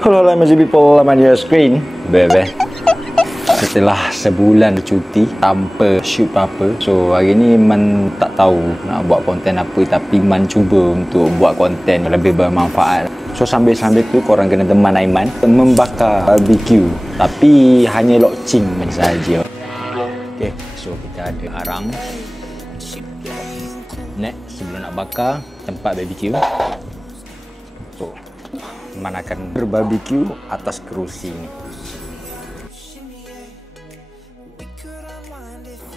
Hello amazing people, I'm on your screen. Bebe. Setelah sebulan cuti tanpa shoot apa-apa, so hari ni Man tak tahu nak buat konten apa, tapi Man cuba untuk buat konten lebih bermanfaat. So sambil-sambil tu korang kena teman Aiman membakar barbecue, tapi hanya loceng saja. Okay, so kita ada arang. Next, sebelum nak bakar tempat barbecue, so Man akan berbarbecue atas kerusi ni.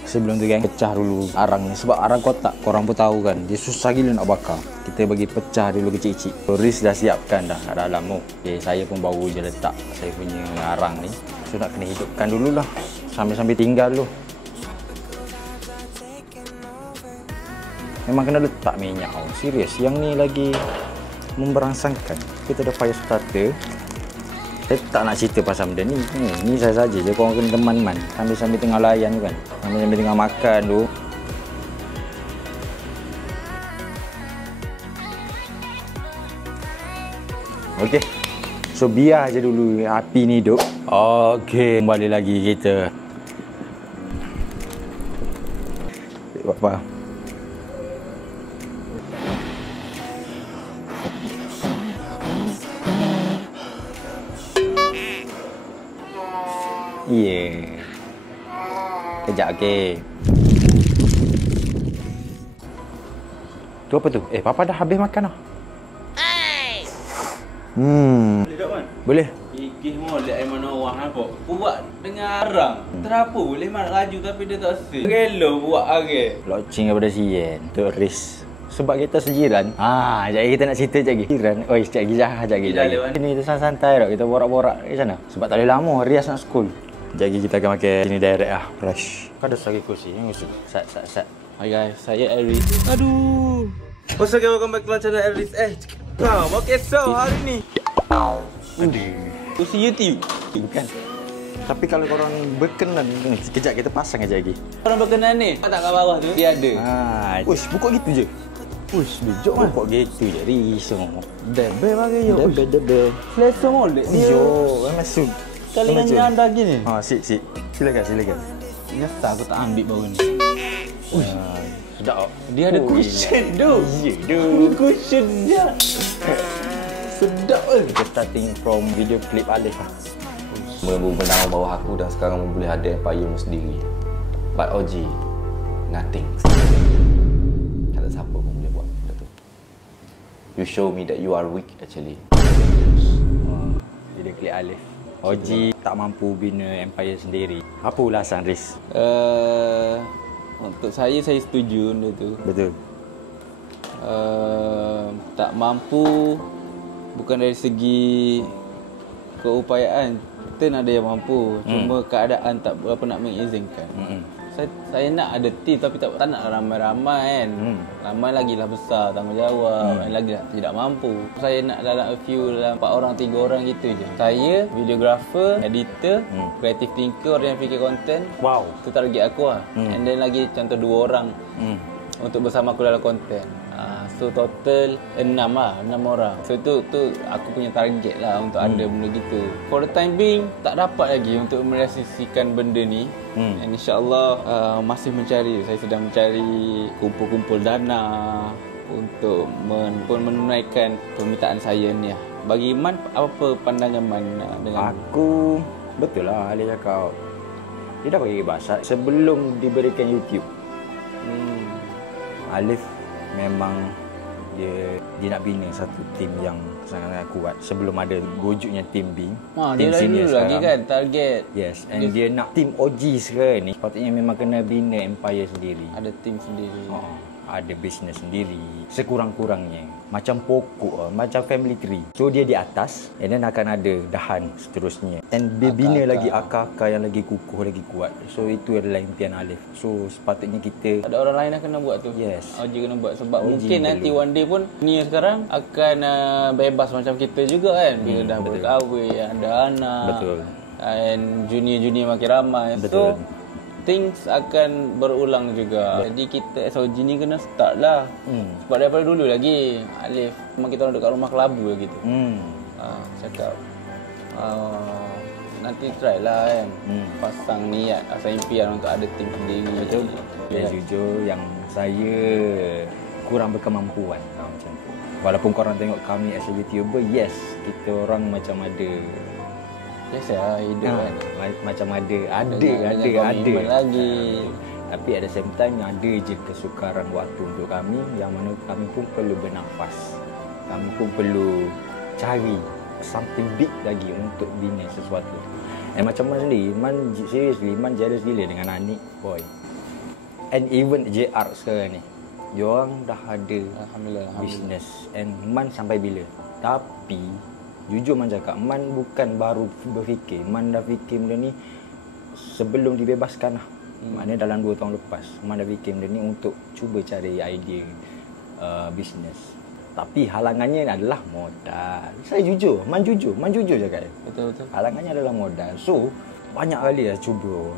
Sebelum tu geng, pecah dulu arang ni. Sebab arang kotak, korang pun tahu kan, dia susah gila nak bakar. Kita bagi pecah dulu kecil-kecil. So, Riz dah siapkan dah kat dalam tu. Okay, saya pun baru je letak saya punya arang ni. So nak kena hidupkan dulu lah, sambil-sambil tinggal dulu. Memang kena letak minyak. Oh, serius, yang ni lagi memberangsangkan. Kita ada fire starter. Saya tak nak cerita pasal benda ni. Ni saya saja je, korang kena teman Man. Sambil-sambil tengah layan tu kan, sambil-sambil tengah makan tu. Okey, so biar je dulu api ni hidup. Okey, kembali lagi kita. Buat apa? Yeah. Kejap, okey. Tu apa tu? Papa dah habis makan dah. Boleh tak, Man? Boleh. Gigih molek Aiman orang apa? Buat dengan arang. Terapa boleh Man laju tapi dia tak sel. Relo buat arang. Loceng daripada Sien. Tu Riz. Sebab kita sejiran. Sekejap lagi kita nak cerita sekejap lagi. Sejiran. Oi, sekejap lagi dah. Sekejap lagi. Ini kita santai tau. Kita borak-borak kat sana. Sebab tak boleh lama. Riaz nak school. Sekejap lagi kita akan makan sini direct lah. Fresh. Kau ada lagi kursi. Yang kursi. Sat. Hai guys, saya Aris. Aduh. What's up guys, welcome back to my channel Aris. Makan so hari ni. Aduh. Kursi YouTube. Bukan. Tapi kalau korang berkenan, sekejap kita pasang aja lagi. Orang berkenan ni, tak kat bawah tu, dia ada. Uish, buka gitu je. Uish, bijak Man. Buka gitu je, risau. Debe bagi yo. Debe. Selesa molek dia. Yo, masuk. Kali dengan anda gini. Sip. Silakan. Nyata aku tak ambil bau ni. Sedap. Dia ada cushion tu. Ya, tu. Cushion dia. Sedap Kita starting from video clip Alif lah. Mula-mula menang bawah aku dan sekarang boleh ada empire sendiri. But OG, nothing. Tak ada siapa pun boleh buat benda tu. You show me that you are weak actually. Video clip Alif. OG tak mampu bina empire sendiri. Apa ulasan Riz? Untuk saya setuju benda tu. Betul. Tak mampu bukan dari segi keupayaan. Kita ada yang mampu, cuma keadaan tak berapa nak mengizinkan. Saya nak ada team tapi tak nak ramai-ramai kan. Ramai lagi lah besar tanggungjawab, lagi lah tidak mampu. Saya nak dalam a few, dalam 4 orang, 3 orang gitu je. Saya, videographer, editor, creative thinker, orang yang fikir konten. Wow. Itu target aku lah. And then lagi contoh 2 orang untuk bersama aku dalam konten. So total 6 orang. So tu aku punya target lah untuk ada benda gitu. For the time being tak dapat lagi untuk merealisasikan benda ni. And insyaAllah masih mencari. Saya sedang mencari kumpul-kumpul dana untuk menunaikan permintaan saya ni lah. Bagi Man, apa pandangan Man dengan Aku betul lah Alif cakap. Dia dah bagi bahasa sebelum diberikan YouTube. Alif memang dia nak bina satu tim yang sangat kuat sebelum ada wujudnya tim B. Dia dah dulu lagi kan target. Yes, and dia nak tim OG sekarang ni. Sepatutnya memang kena bina empire sendiri. Ada tim sendiri. Ada bisnes sendiri sekurang-kurangnya. Macam pokok, macam family tree. So dia di atas, and then akan ada dahan seterusnya. And dia bina lagi akar-akar yang lagi kukuh, lagi kuat. So itu adalah impian Alif. So sepatutnya kita ada orang lain yang kena buat tu. Yes. OG kena buat sebab OG mungkin nanti one day pun ni sekarang akan bebas macam kita juga kan. Bila dah berkahwin, ada anak. Betul. And junior-junior makin ramai. Betul. So things akan berulang juga. Jadi kita SOG ni kena start lah. Sebab daripada dulu lagi Alif, memang kita orang duduk kat rumah kelabu lah gitu. Cakap nanti try lah kan. Pasang niat, rasa impian untuk ada tim sendiri. Betul. Ya, jujur yang saya kurang berkemampuan macam tu. Walaupun korang tengok kami as a YouTuber, yes, kita orang macam ada biasa hidup kan. Macam ada komitmen lagi. Tapi at the same time ada je kesukaran waktu untuk kami yang mana kami pun perlu bernafas. Kami pun perlu cari something big lagi untuk bina sesuatu. Macam Man sendiri, seriously, Man jealous gila dengan Anik, boy. And even JR sekarang ni, diorang dah ada Alhamdulillah. business. And Man sampai bila? Tapi jujur Man cakap, Man bukan baru berfikir. Man dah fikir benda ni sebelum dibebaskan lah. Maknanya dalam 2 tahun lepas Man dah fikir benda ni untuk cuba cari idea bisnes. Tapi halangannya adalah modal. Saya jujur, Man jujur cakap. Betul. Halangannya adalah modal. So banyak kali lah cuba.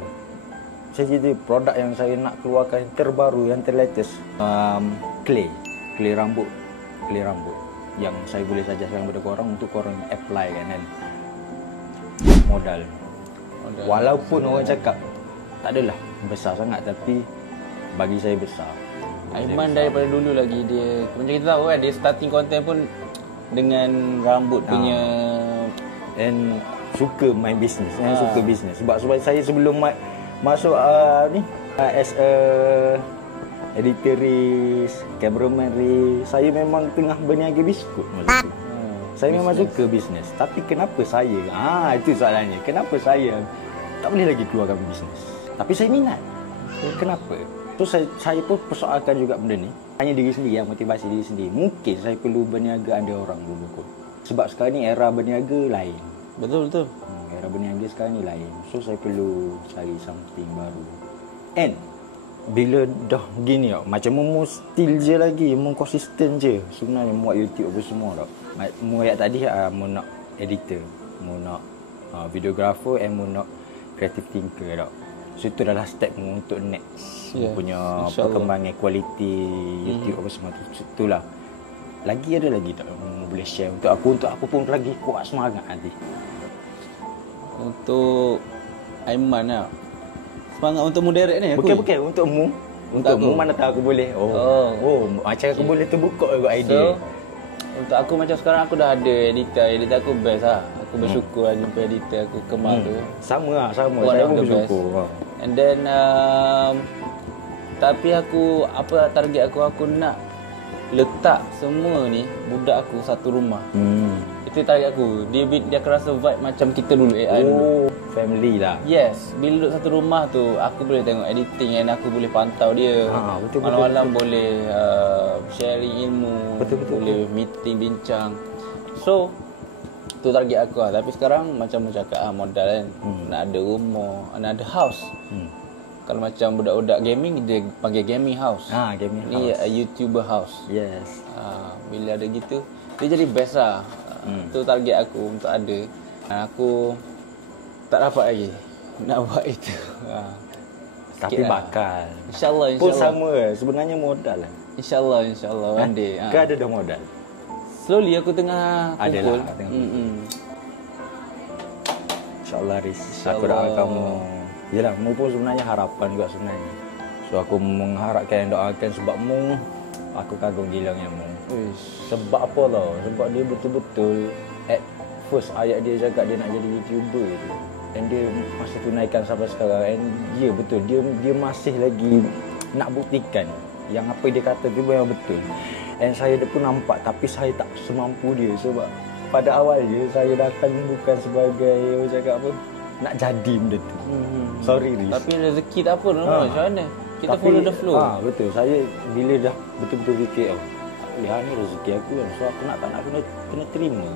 Saya jadi produk yang saya nak keluarkan yang terbaru, yang terlatest, clay rambut yang saya boleh suggestkan kepada korang untuk korang apply kan. Modal. Walaupun orang cakap tak adalah besar sangat, tapi bagi saya besar. Aiman daripada dulu lagi dia, macam kita tahu kan, dia starting content pun dengan rambut punya, and suka main bisnes, suka bisnes. Sebab saya sebelum masuk as a editoris, cameraman, saya memang tengah berniaga biskut masa tu. Saya memang suka bisnes. Tapi kenapa saya, itu soalannya, kenapa saya tak boleh lagi keluarkan bisnes? Tapi saya minat. Kenapa? So saya pun persoalkan juga benda ni. Hanya diri sendiri, motivasi diri sendiri. Mungkin saya perlu berniaga anda orang dulu kot. Sebab sekarang ni era berniaga lain. Betul. Era berniaga sekarang ni lain. So saya perlu cari something baru. And bila dah gini macam mu still je lagi, mu konsisten je sebenarnya buat YouTube apa semua tau. Mu ayat tadi mu nak editor, mu nak videographer, and mu nak creative thinker tau. So itu adalah step mu untuk next punya perkembangan kualiti YouTube apa semua tu. Itulah. Lagi ada lagi tak mu boleh share untuk aku pun lagi kuat semangat nanti. Untuk Aiman lah, semangat untuk moderate ni. Bukan untuk mu. Untuk mu mana tahu aku boleh. Macam aku boleh terbuka juga idea. So, untuk aku macam sekarang aku dah ada editor aku best lah. Aku bersyukur lah jumpa editor aku Kemal tu. Sama. Saya pun bersyukur. And then tapi apa target aku nak letak semua ni budak aku satu rumah. Itu target aku. Dia akan rasa vibe macam kita dulu AI dulu. Family lah. Yes, bila duduk satu rumah tu aku boleh tengok editing and aku boleh pantau dia. Betul. Malam-malam boleh sharing ilmu, boleh meeting bincang. So tu target aku lah. Tapi sekarang macam cakap modal kan. Nak ada rumah, nak ada house. Kalau macam budak-budak gaming dia panggil gaming house. Gaming ni house. YouTuber house. Yes. Bila ada gitu dia jadi best lah. Tu target aku untuk ada. Aku tak dapat lagi nak buat itu. Tapi bakal. InsyaAllah. Pun sama sebenarnya modal lah. InsyaAllah one day. Kau ada dah modal? Slowly aku tengah kumpul. InsyaAllah Riz. Aku doa kamu. Yelah, mu pun sebenarnya harapan juga sebenarnya. So aku mengharapkan, doakan sebab mu, aku kagum gila dengan mu. Sebab apa tau? Sebab dia betul-betul at first ayat dia cakap dia nak jadi YouTuber tu. Dan dia masih tunaikan sampai sekarang. And dia betul, dia masih lagi nak buktikan yang apa dia kata tu memang betul. And saya pun nampak, tapi saya tak semampu dia. Sebab pada awalnya saya datang bukan sebagai cakap apa, nak jadi benda tu. Sorry Riz. Tapi rezeki tak apa, macam mana? Kita follow the flow. Betul. Saya bila dah betul-betul fikir, ni rezeki aku kan. So aku tak nak kena terima.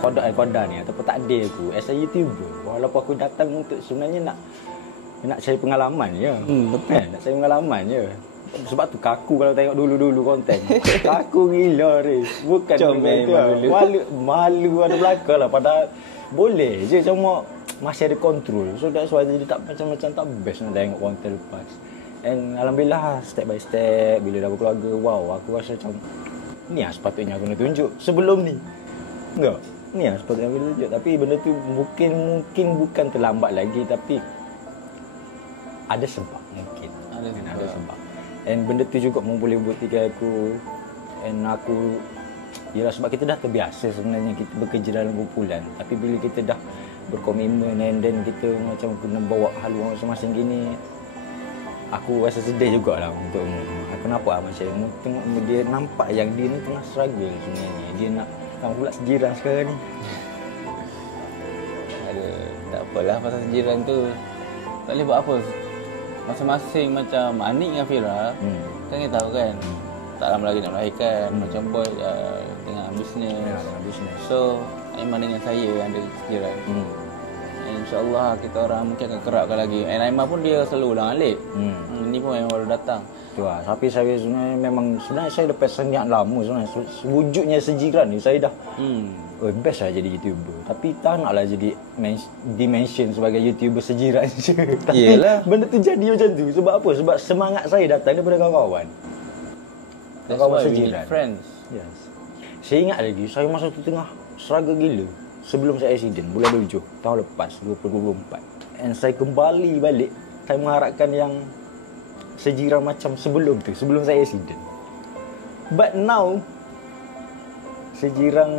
Kodak ni ataupun takdir aku as a YouTuber. Walaupun aku datang untuk sebenarnya nak cari pengalaman je. Betul. Nak cari pengalaman je. Sebab tu kaku kalau tengok dulu konten. Kaku gila Riz. Bukan malu ada belakang lah. Padahal boleh je, cuma masih ada kontrol. So that's why jadi tak macam tak best nak tengok konten lepas. And alhamdulillah step by step bila dah berkeluarga, wow, aku rasa macam ni lah sepatutnya aku nak tunjuk sebelum ni. Enggak? ni lah seperti yang tunjuk. Tapi benda tu mungkin bukan terlambat lagi, tapi ada sebab mungkin. Ada sebab. And benda tu juga boleh buktikan aku, and aku, ialah sebab kita dah terbiasa sebenarnya kita bekerja dalam kumpulan. Tapi bila kita dah berkomitmen and then kita macam kena bawa haluan masing-masing gini, aku rasa sedih jugalah untuk aku nampak macam tengok dia nampak yang dia ni tengah struggle sebenarnya. Dia nak tahu pula sejiran sekarang ni. Tak apalah pasal sejiran tu. Tak boleh buat apa. Masing-masing macam Anik dengan Fira, kan kita tahu kan. Tak lama lagi nak melahirkan. Macam boy tengah bisnes. So, Aiman dengan saya ada sejiran. InsyaAllah kita orang mungkin akan kerapkan lagi. And Aiman pun dia selalu ulang alik. Ni pun yang baru datang. Tu lah. Tapi saya sebenarnya saya lepas sangat lama sebenarnya. Wujudnya sejiran ni saya dah best lah jadi YouTuber. Tapi tak naklah jadi dimension sebagai YouTuber sejiran je. Yelah. Benda tu jadi macam tu. Sebab apa? Sebab semangat saya datang daripada kawan-kawan. Kawan sejiran. Friends. Yes. Saya ingat lagi, saya masa tu tengah struggle gila. Sebelum saya accident, bulan 7 tahun lepas, 2024. And saya kembali balik, saya mengharapkan yang sejiran macam sebelum tu, sebelum saya accident. But now, sejiran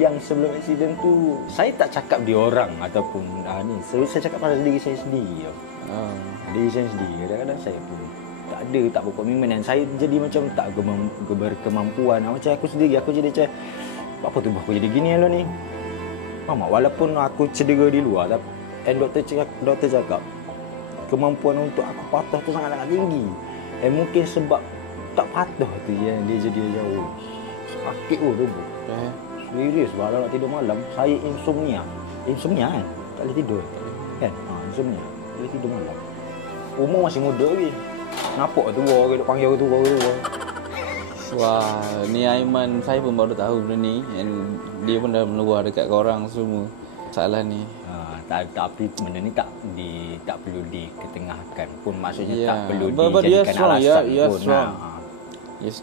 yang sebelum accident tu, saya tak cakap dia orang ataupun ni. Saya cakap pada diri saya sendiri. Diri saya sendiri. Kadang-kadang saya pun tak berkomitmen, dan saya jadi macam tak berkemampuan. Macam aku sendiri, aku jadi macam, apa tu aku jadi gini lah ni. Mama, walaupun aku cedera di luar, and doktor cakap kemampuan untuk aku patah tu sangat-sangat tinggi. Mungkin sebab tak patah tu yang dia jadi jauh. Sakit tu. Serius, kalau nak tidur malam, saya insomnia kan? Tak boleh tidur kan? Insomnia, tak boleh tidur malam. Umur masih muda lagi. Nampak tua ke, duk panggil tua. Wah, ni Aiman saya pun baru tahu benda ni, and dia pun dah meluar dekat korang semua masalah ni. Tapi benda ni tak perlu diketengahkan pun, maksudnya tak perlu dijadikan dijadikan alasan pun.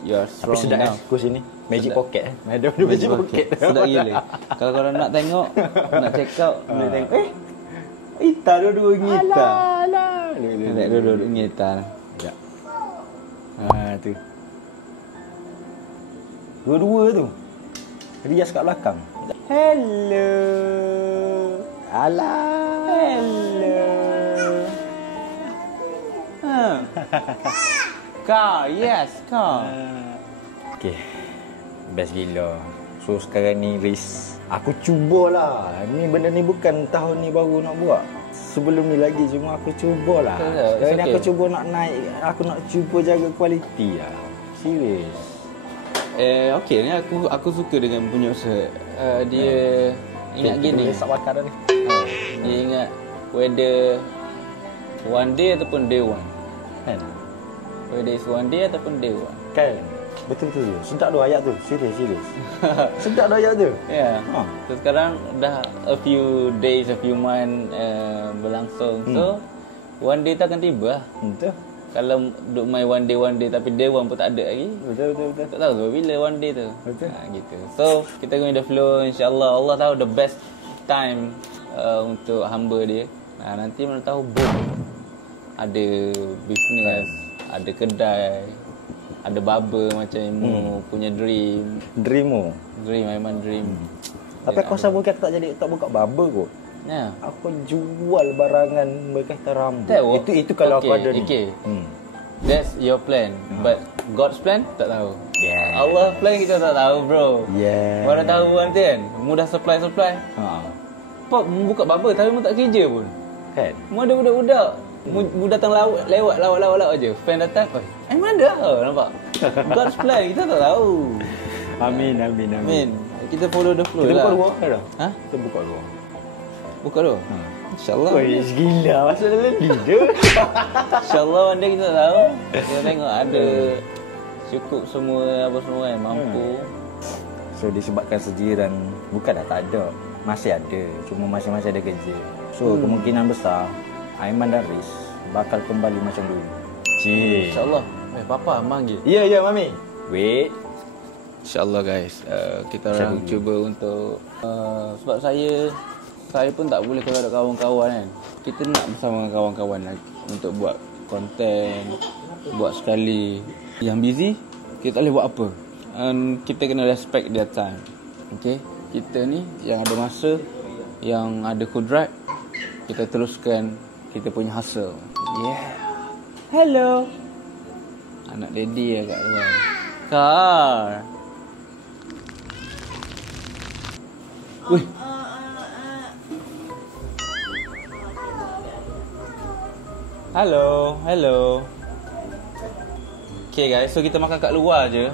You're strong. Tapi sedap enough. aku sini magic pocket ada magic pocket. Sedap gila. Kalau korang nak tengok, nak check out, boleh tengok. Ita dua-dua ngita. Nak duduk ngita. Ya. Tu. Dua-dua tu. Rias kat belakang. Hello. Alah. Hello. Kau, yes, kau. Okay. Best gila. So sekarang ni Riz, aku cubalah. Ni benda ni bukan tahun ni baru nak buat. Sebelum ni lagi, cuma aku cubalah. Sekarang ni aku cuba nak naik, aku nak cuba jaga kualiti lah. Serius. Okay ni aku suka dengan punya usaha. Dia ingat gini. Dia ingat whether one day ataupun day one. Kan? Whether it's one day ataupun day one. Kan? Betul-betul tu. Sedap tu ayat tu. Serius. Sedap tu ayat tu. Ya. Yeah. So sekarang dah a few days, a few months berlangsung. So one day tak akan tiba lah. Betul. Kalau duk main one day tapi day one pun tak ada lagi. Betul. Tak tahu tu bila one day tu. Betul. Gitu. So kita going the flow, insya-Allah. Allah tahu the best time untuk hamba dia. Nanti mana tahu boom. Ada bisnes, ada kedai, ada barber macam Imo punya dream. Dream Aiman dream. Tapi aku rasa mungkin aku tak buka barber kot. Ya. Aku jual barangan berkaitan rambut. Itu kalau aku ada ni. Okay. That's your plan. But God's plan tak tahu. Yeah. Allah plan kita tak tahu, bro. Yeah. Mana tahu kan? Mudah supply. Pak buka barber tapi mu tak kerja pun. Kan? Mu ada budak-budak. Mu datang lewat aje. Fan datang. Mana dah nampak. God's plan kita tak tahu. Amin. Kita follow the flow kita lah. Buka dua dah. Kita buka dua. Buka dulu. InsyaAllah. Wih, gila. Masa lelaki je. InsyaAllah one day kita tak tahu. Kita tengok ada cukup semua apa semua kan. Mampu. So disebabkan sejiran bukan dah tak ada. Masih ada. Cuma masing-masing ada kerja. So kemungkinan besar Aiman dan Riz bakal kembali macam dulu. InsyaAllah. Papa manggil. Ya, Mami. Wait. InsyaAllah guys, kita orang cuba untuk sebab saya pun tak boleh kalau ada kawan-kawan kan. Kita nak bersama kawan-kawan lagi untuk buat konten, buat sekali. Yang busy, kita tak boleh buat apa. Kita kena respect their time. Okay, kita ni yang ada masa, yang ada kudrat, kita teruskan kita punya hustle. Yeah. Hello. Anak daddy kat luar. Kar. Wih. Hello. Okay guys, so kita makan kat luar je.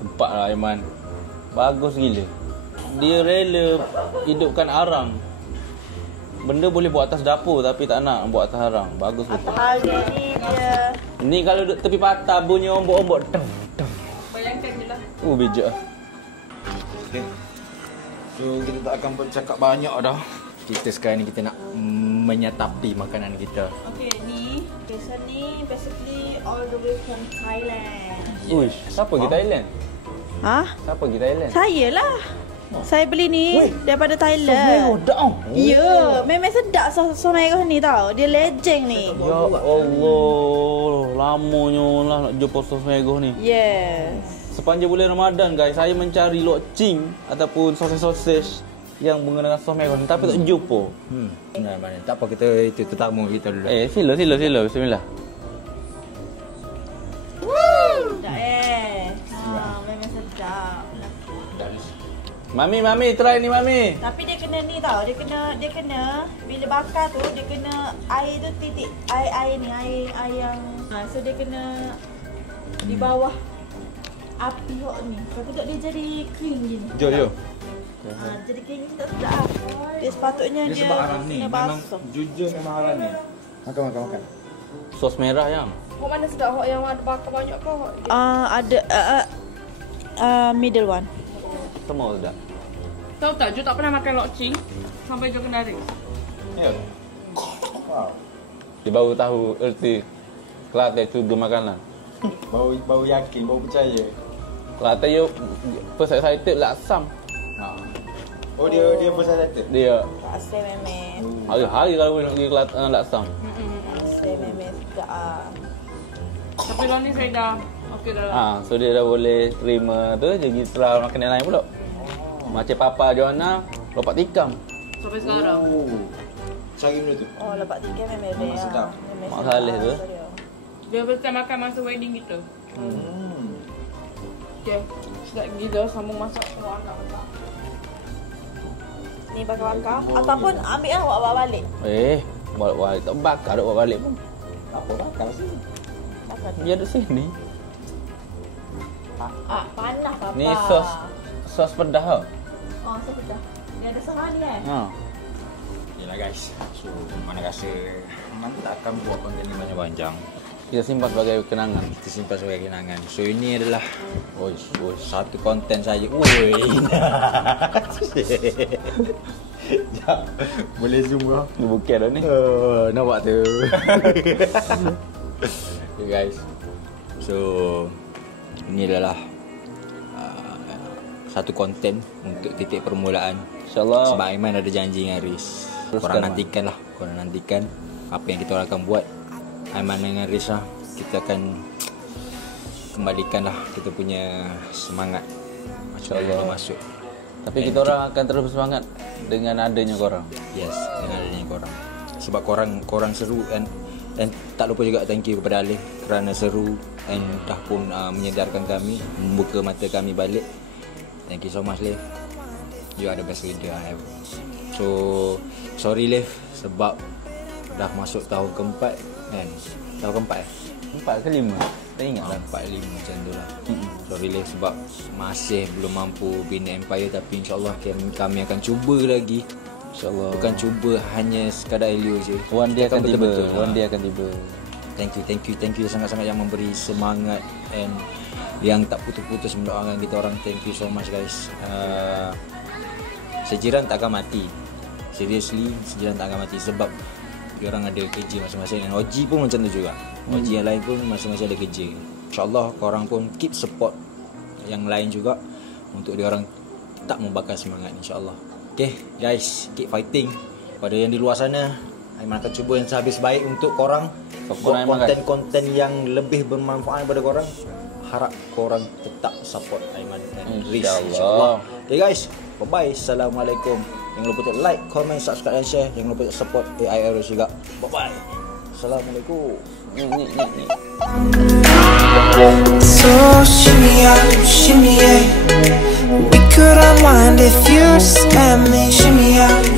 Tempat lah Aiman. Bagus gila. Dia rela hidupkan arang. Benda boleh buat atas dapur tapi tak nak buat atas arang. Bagus betul. Hari ni dia. Ni kalau duduk tepi patah bunyi ombok-ombok. Bayangkan je lah. Bijak. Okay. So kita tak akan bercakap banyak dah. Kita sekarang ni kita nak menyatapi makanan kita. Okay, ni Besan ni basically all the way from Thailand. Uish, siapa pergi Thailand? Ha? Siapa pergi Thailand? Saya lah. Saya beli ni daripada Thailand. Merah. Ya, memang sedap sos merah ni tau. Dia legend ni. Ya Allah, lamanya lah nak jumpa sos merah ni. Yes. Sepanjang bulan Ramadan guys, saya mencari loceng ataupun sosis-sosis yang menggunakan sos merah ni tapi tak jumpa. Mana? Tak apa, kita itu tetamu kita dulu. Sila. Bismillah. Sedap memang sedap. Mami, try ni Mami. Tapi dia kena ni tau. Dia kena bila bakar tu dia kena air tu titik air ni air yang so dia kena di bawah api hot ni. Lepas tu dia jadi kering gini. Jo. Jadi kering tak sedap. Dia sepatutnya dia Sebab arang ni kena memang basuh. jujur memang arang ni. Makan. Sos merah yang. Hok mana sedap? Hok yang ada bakar banyak ke? Hok Ada middle one. Semua sudah. tahu tak, Jo tak pernah makan loceng sampai Jo kena ring. Ya. Dia baru tahu erti Kelantan itu makanan. Bau yakin, bau percaya. Kelantan you first excited laksam. Oh dia first excited. Dia Rasa memang. hari-hari kalau nak pergi Kelantan laksam. Rasa memang sedap. Tapi lah ni saya dah okey dah lah. So dia dah boleh terima tu jadi setelah makanan lain pula. Macam Papa Joanna lompat tikam. Sampai sekarang. Cari benda tu. Oh, lepak tiga memang Memang sedap. Mak Saleh tu. Dia first time makan masa wedding kita. Okay. Sedap gila sambung masak semua anak masak. Ni bakar-bakar ataupun ambil lah bawa balik. Bawa balik tak bakar duk bawa balik pun. Apa bakar sini? Bakar. Dia duduk sini. Panas papa. Ni sos pedas tau. Oh, sos pedas. Dia ada serah ni kan? Yalah guys. So mana rasa mana tak akan buat konten ni panjang-panjang. Kita simpan sebagai kenangan. Kita simpan sebagai kenangan. So ini adalah satu konten saja. Woi. Boleh zoom lah. Ni bukit dah ni. Nampak tu. Okay guys. So ini adalah satu konten untuk titik permulaan. InsyaAllah. Sebab Aiman ada janji dengan Riz. Korang nantikan lah. Korang nantikan apa yang kita orang akan buat. Aiman dengan Riz lah. Kita akan kembalikan lah kita punya semangat. InsyaAllah masuk. Tapi kita orang akan terus bersemangat dengan adanya korang. Yes, dengan adanya korang. Sebab korang seru and tak lupa juga thank you kepada Alif kerana seru and dah pun menyedarkan kami, membuka mata kami balik. Thank you so much Leif. You are the best leader I have. So sorry Leif sebab dah masuk tahun keempat kan. Tahun keempat 4 ke 5? Tak ingat lah. 4, 5 macam tu lah. Sorry Leif sebab masih belum mampu bina empire. Tapi insyaAllah kami akan cuba lagi. InsyaAllah. Bukan cuba hanya sekadar Elio je. One day akan tiba. Betul-betul. One day akan tiba. Thank you sangat-sangat yang memberi semangat and yang tak putus-putus mendoakan kita orang. Thank you so much guys. Sejiran tak akan mati. Seriously, sejiran tak akan mati sebab diorang ada kerja masing-masing. Dan Oji pun macam tu juga. Oji yang lain pun masing-masing ada kerja. InsyaAllah korang pun keep support yang lain juga. untuk dia orang tak membakar semangat, insyaAllah. Okay guys, keep fighting. Pada yang di luar sana, Aiman akan cuba yang sehabis baik untuk korang buat konten-konten yang lebih bermanfaat kepada korang. Harap korang tetap support Aiman dan Riz, insyaAllah. Okay guys, bye-bye. Assalamualaikum. Jangan lupa untuk like, comment, subscribe dan share. Jangan lupa untuk support AI Aeros juga. Bye-bye. Assalamualaikum. So shimmy up, shimmy yeah. We could unwind if you just let me. Shimmy up.